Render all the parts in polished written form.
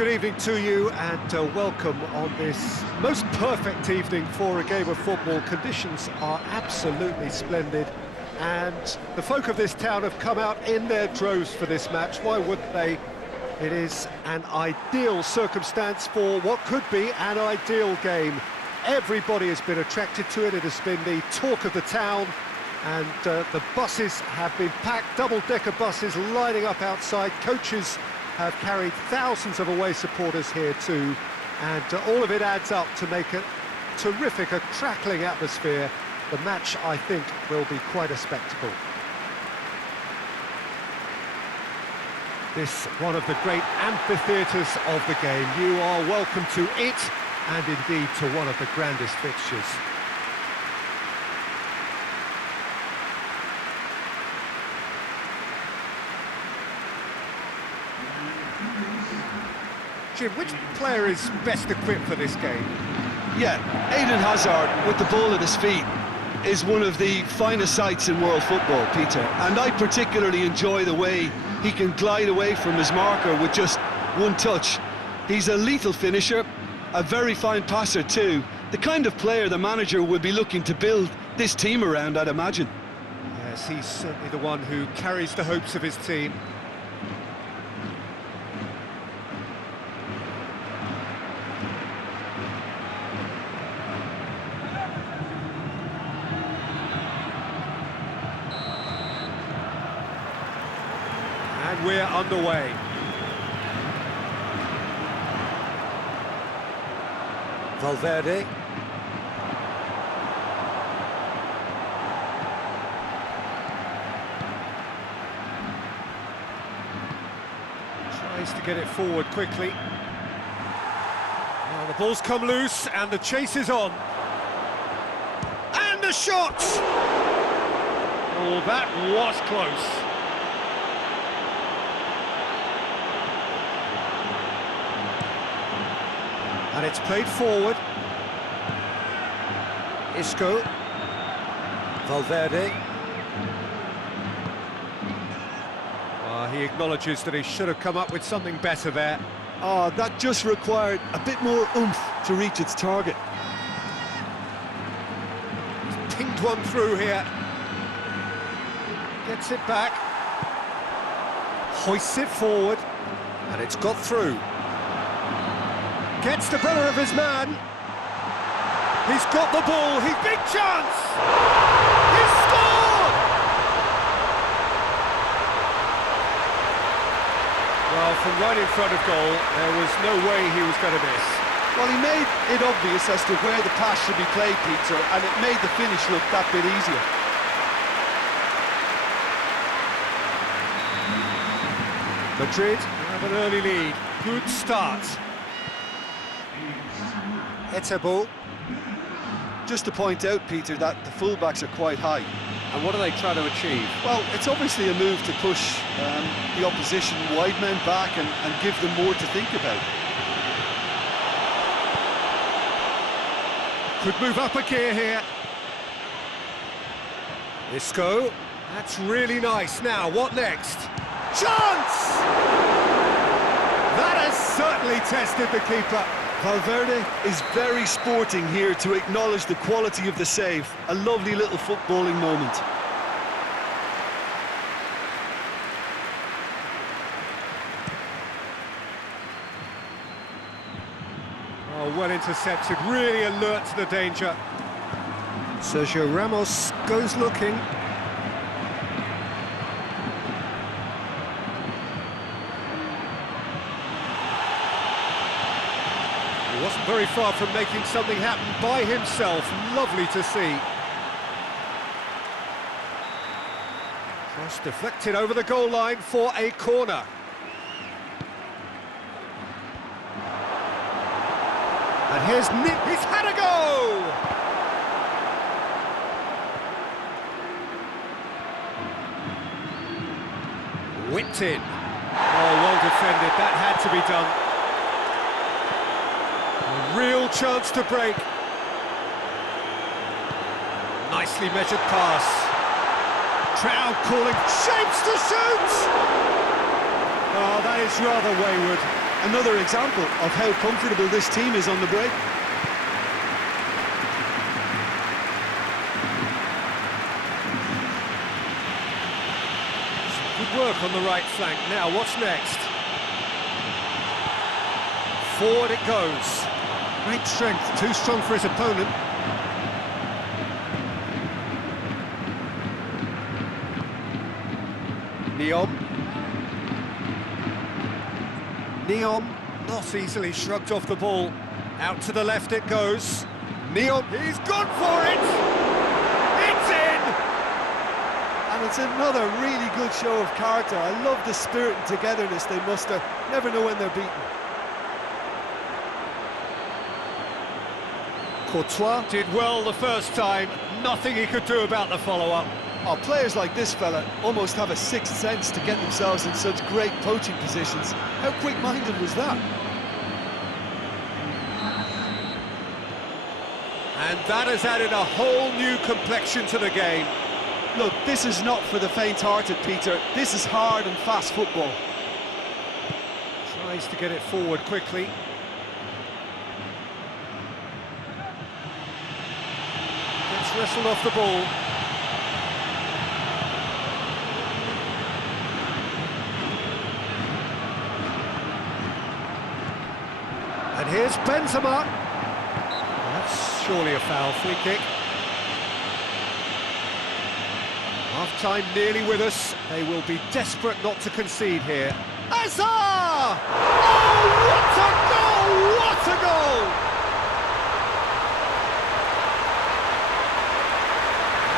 good evening to you and welcome on this most perfect evening for a game of football. Conditions are absolutely splendid and the folk of this town have come out in their droves for this match. Why wouldn't they? It is an ideal circumstance for what could be an ideal game. Everybody has been attracted to it. It has been the talk of the town, and the buses have been packed, double-decker buses lining up outside. Coaches have carried thousands of away supporters here too, and all of it adds up to make a terrific, a crackling atmosphere. The match, I think, will be quite a spectacle. This one of the great amphitheatres of the game. You are welcome to it, and indeed to one of the grandest fixtures. Jim, which player is best equipped for this game? Yeah, Eden Hazard, with the ball at his feet, is one of the finest sights in world football, Peter. And I particularly enjoy the way he can glide away from his marker with just one touch. He's a lethal finisher, a very fine passer too. The kind of player the manager will be looking to build this team around, I'd imagine. Yes, he's certainly the one who carries the hopes of his team. And we're underway. Valverde. Tries to get it forward quickly. Now the ball's come loose and the chase is on. And the shot! Oh, that was close. And it's played forward. Isco. Valverde. He acknowledges that he should have come up with something better there. That just required a bit more oomph to reach its target. He's pinged one through here. Gets it back. Hoists it forward. And it's got through. Gets the better of his man. He's got the ball. He's big chance. He's scored! Well, from right in front of goal, there was no way he was going to miss. Well, he made it obvious as to where the pass should be played, Peter, and it made the finish look that bit easier. Madrid have an early lead. Good start. Etebo. Just to point out, Peter, that the fullbacks are quite high. And what are they trying to achieve? Well, it's obviously a move to push the opposition wide men back and give them more to think about. Could move up a gear here. Isco. That's really nice. Now, what next? Chance! That has certainly tested the keeper. Valverde is very sporting here to acknowledge the quality of the save. A lovely little footballing moment. Oh, well intercepted, really alert to the danger. Sergio Ramos goes looking. He wasn't very far from making something happen by himself. Lovely to see. Cross deflected over the goal line for a corner. And here's Nick. He's had a go! Whipped in. Oh, well defended. That had to be done. A real chance to break. Nicely measured pass. Crowd calling, shapes to shoot! Oh, that is rather wayward. another example of how comfortable this team is on the break. Good work on the right flank. Now, what's next? Forward it goes. Great strength, too strong for his opponent. Neom, not easily shrugged off the ball. Out to the left it goes. Neom, he's gone for it! It's in! And it's another really good show of character. I love the spirit and togetherness they muster. Never know when they're beaten. Courtois did well the first time. Nothing he could do about the follow-up. Oh, players like this fella almost have a sixth sense to get themselves in such great poaching positions. How quick-minded was that? And that has added a whole new complexion to the game. Look, this is not for the faint-hearted, Peter. This is hard and fast football. Tries to get it forward quickly. Gets wrestled off the ball. And here's Benzema. That's surely a foul. Free kick. Half-time nearly with us. They will be desperate not to concede here. Hazard! Oh, what a goal! What a goal!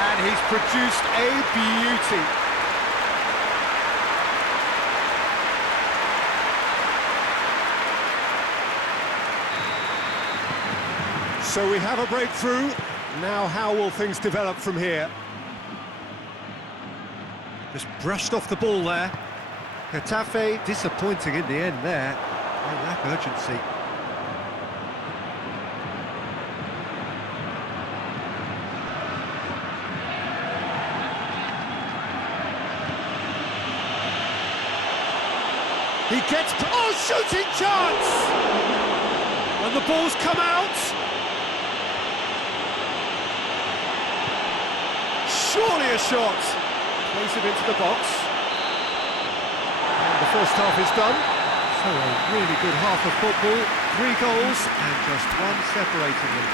And he's produced a beauty. So we have a breakthrough. Now how will things develop from here? Just brushed off the ball there. Getafe disappointing in the end there. They lack urgency. He gets... Oh, shooting chance! And the ball's come out. Surely a shot. Plays it into the box. And the first half is done. So a really good half of football. 3 goals and just one separating them.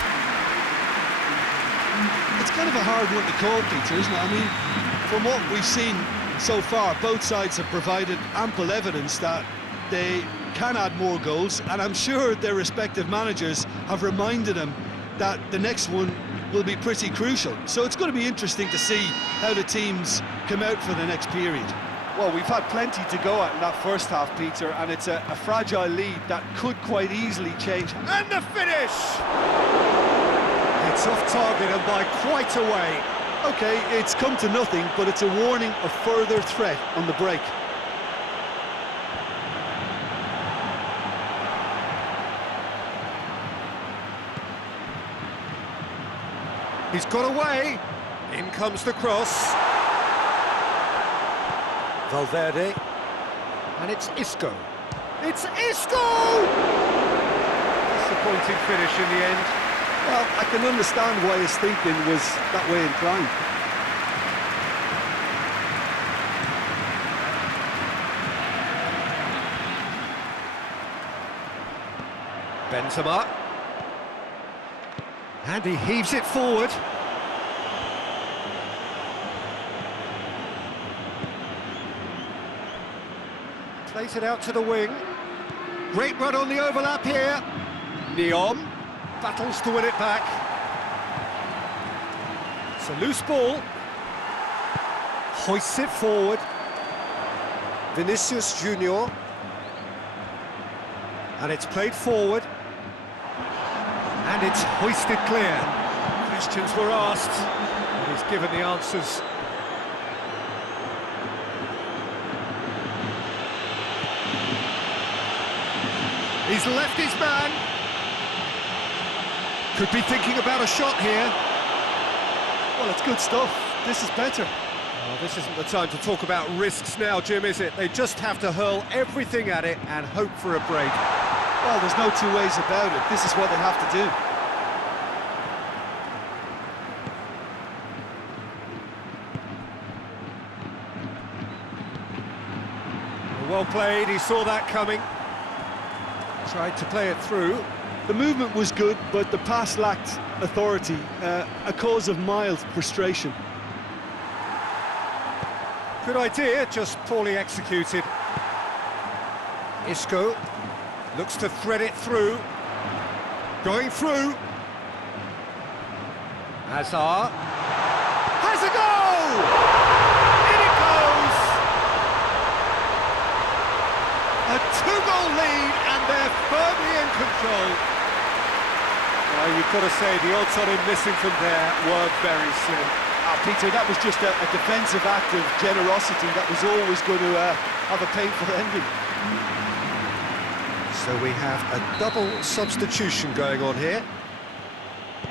It's kind of a hard one to call, Peter, isn't it? I mean, from what we've seen so far, both sides have provided ample evidence that they can add more goals, and I'm sure their respective managers have reminded them that the next one will be pretty crucial. So it's going to be interesting to see how the teams come out for the next period. Well, we've had plenty to go at in that first half, Peter, and it's a fragile lead that could quite easily change. And the finish! It's off target and by quite a way. OK, it's come to nothing, but it's a warning of further threat on the break. He's got away. In comes the cross. Valverde. And it's Isco. It's Isco! Disappointing finish in the end. Well, I can understand why his thinking was that way inclined. Benzema. And he heaves it forward. Plays it out to the wing. Great run on the overlap here. Neom battles to win it back. It's a loose ball. Hoists it forward. Vinicius Junior. And it's played forward. And it's hoisted clear. Questions were asked, and he's given the answers. He's left his man. Could be thinking about a shot here. Well, it's good stuff. This is better. Well, Well, this isn't the time to talk about risks now, Jim, is it? They just have to hurl everything at it and hope for a break. Well, there's no two ways about it. This is what they have to do. Well played, he saw that coming. Tried to play it through. The movement was good, but the pass lacked authority, a cause of mild frustration. Good idea, just poorly executed. Isco looks to thread it through. Going through. Hazard. Has a goal! In it goes! A two-goal lead, and they're firmly in control. Well, you've got to say, the odds on him missing from there were very slim. Peter, that was just a defensive act of generosity that was always going to have a painful ending. So we have a double substitution going on here.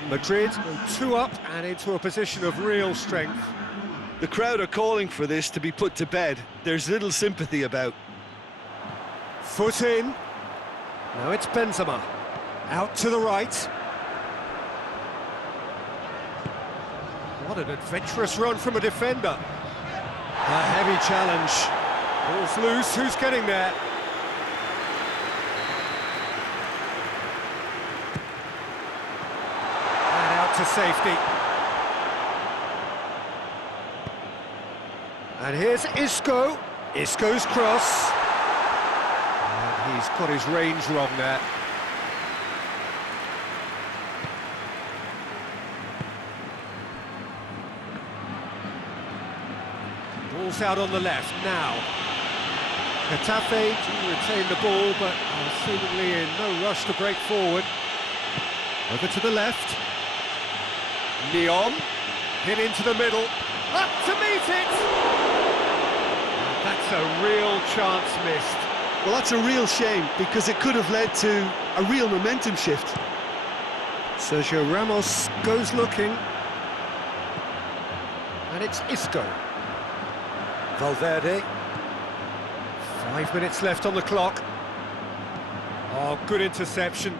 Madrid go 2 up and into a position of real strength. The crowd are calling for this to be put to bed. There's little sympathy about. Foot in. Now it's Benzema. Out to the right. What an adventurous run from a defender. A heavy challenge. Ball's loose, who's getting there? And out to safety. And here's Isco. Isco's cross. And he's got his range wrong there. Ball's out on the left now. Getafe do retain the ball, but are seemingly in no rush to break forward. Over to the left. Leon hit into the middle. Up to meet it! That's a real chance missed. Well, that's a real shame, because it could have led to a real momentum shift. Sergio Ramos goes looking. And it's Isco. Valverde. 5 minutes left on the clock. Oh, good interception.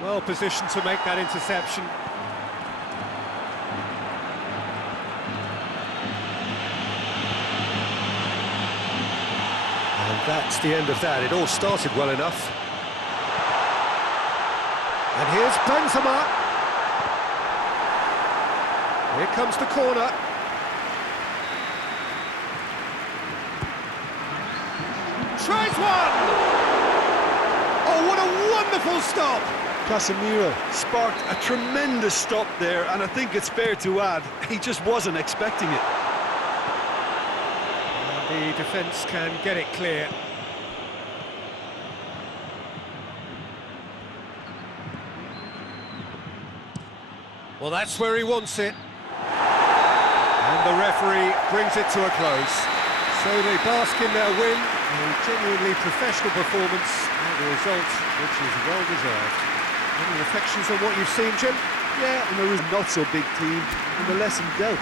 Well positioned to make that interception. And that's the end of that. It all started well enough. And here's Benzema. Here comes the corner. Tries one! Oh, what a wonderful stop! Casemiro sparked a tremendous stop there, and I think it's fair to add, he just wasn't expecting it. And the defence can get it clear. Well, that's where he wants it. And the referee brings it to a close. So they bask in their win, a genuinely professional performance, and a result which is well-deserved. Any reflections on what you've seen, Jim? Yeah, and there was not so big team, and the lesson dealt.